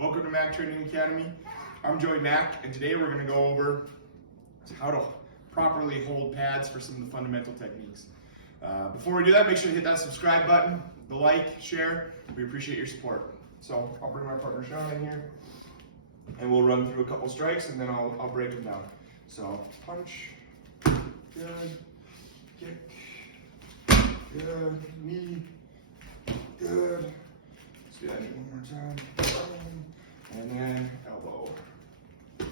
Welcome to Mack Training Academy. I'm Mack, and today we're going to go over how to properly hold pads for some of the fundamental techniques. Before we do that, make sure to hit that subscribe button, the like, share. We appreciate your support. So I'll bring my partner Sean in here, and we'll run through a couple strikes, and then I'll break them down. So punch, good, kick, good, knee, good. Let's do that one more time. And then elbow. Good.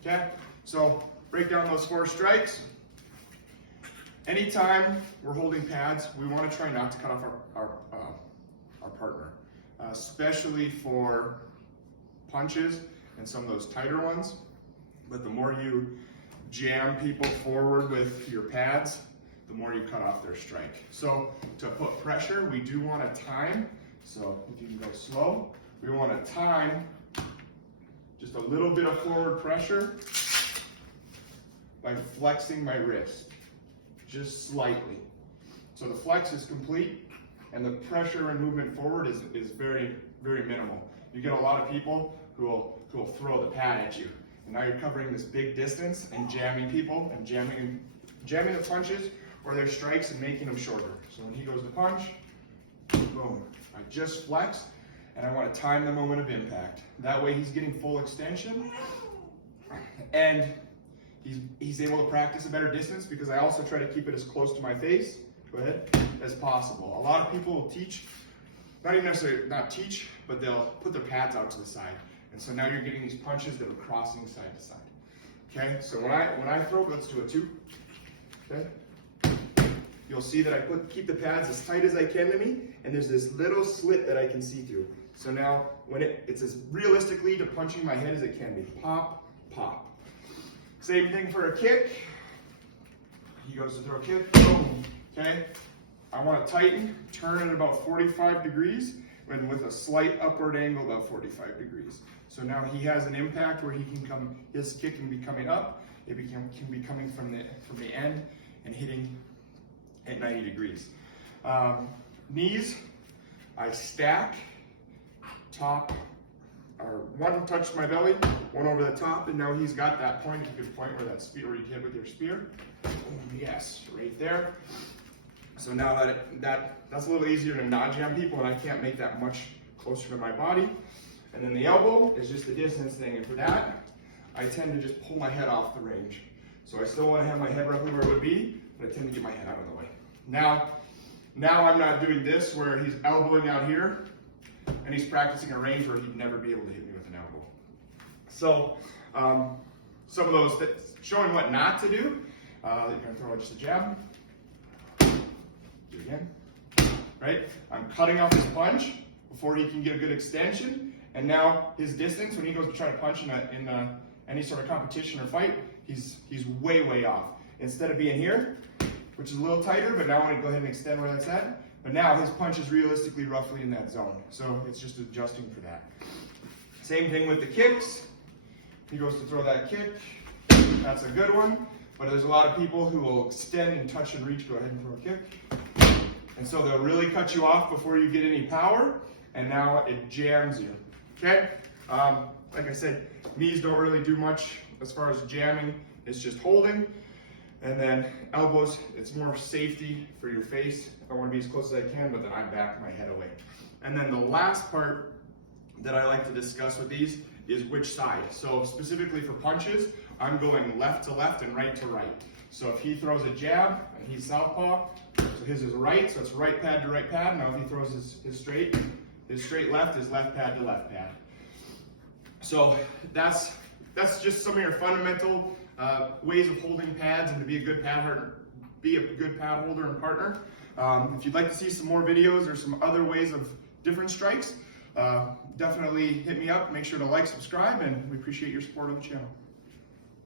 Okay, so break down those 4 strikes. Anytime we're holding pads, we want to try not to cut off our partner, especially for punches and some of those tighter ones. But the more you jam people forward with your pads, the more you cut off their strike. So to put pressure, we do want to time. So if you can go slow, we want to time just a little bit of forward pressure by flexing my wrist, just slightly. So the flex is complete, and the pressure and movement forward is very, very minimal. You get a lot of people who will throw the pad at you, and now you're covering this big distance and jamming people and jamming the punches or their strikes and making them shorter. So when he goes to punch, boom, I just flex, and I want to time the moment of impact. That way he's getting full extension, and he's able to practice a better distance, because I also try to keep it as close to my face, go ahead, as possible. A lot of people will teach, not even necessarily not teach, but they'll put their pads out to the side. And so now you're getting these punches that are crossing side to side. Okay, so when I throw, let's do a 2. Okay. You'll see that I keep the pads as tight as I can to me, and there's this little slit that I can see through. So now when it's as realistically to punching my head as it can be. Pop, pop. Same thing for a kick. He goes to throw a kick, boom, okay? I want to tighten, turn at about 45 degrees, and with a slight upward angle about 45 degrees. So now he has an impact where he can come, his kick can be coming up, it can be coming from the end and hitting at 90 degrees. Knees, I stack, top, or one touched my belly, one over the top, and now he's got that point. You could point where that spear, where you hit with your spear. Yes, right there. So now that's a little easier to not jam people, and I can't make that much closer to my body. And then the elbow is just a distance thing, and for that, I tend to just pull my head off the range. So I still want to have my head roughly where it would be, but I tend to get my head out of the way. Now I'm not doing this where he's elbowing out here, and he's practicing a range where he'd never be able to hit me with an elbow. So some of those, showing what not to do, you're going to throw just a jab. Do it again, right? I'm cutting off his punch before he can get a good extension, and now his distance, when he goes to try to punch in any sort of competition or fight, he's way, way off. Instead of being here, which is a little tighter, but now I want to go ahead and extend where that's at. But now his punch is realistically roughly in that zone. So it's just adjusting for that. Same thing with the kicks. He goes to throw that kick. That's a good one. But there's a lot of people who will extend and touch and reach, go ahead and throw a kick. And so they'll really cut you off before you get any power. And now it jams you. Okay? Like I said, knees don't really do much as far as jamming. It's just holding. And then elbows, it's more safety for your face. I want to be as close as I can, but then I back my head away. And then the last part that I like to discuss with these is which side. So specifically for punches, I'm going left to left and right to right. So if he throws a jab and he's southpaw, so his is right, so it's right pad to right pad. Now if he throws his straight left is left pad to left pad. So that's just some of your fundamental ways of holding pads and to be a good pad holder and partner. If you'd like to see some more videos or some other ways of different strikes, definitely hit me up. Make sure to like, subscribe, and we appreciate your support on the channel.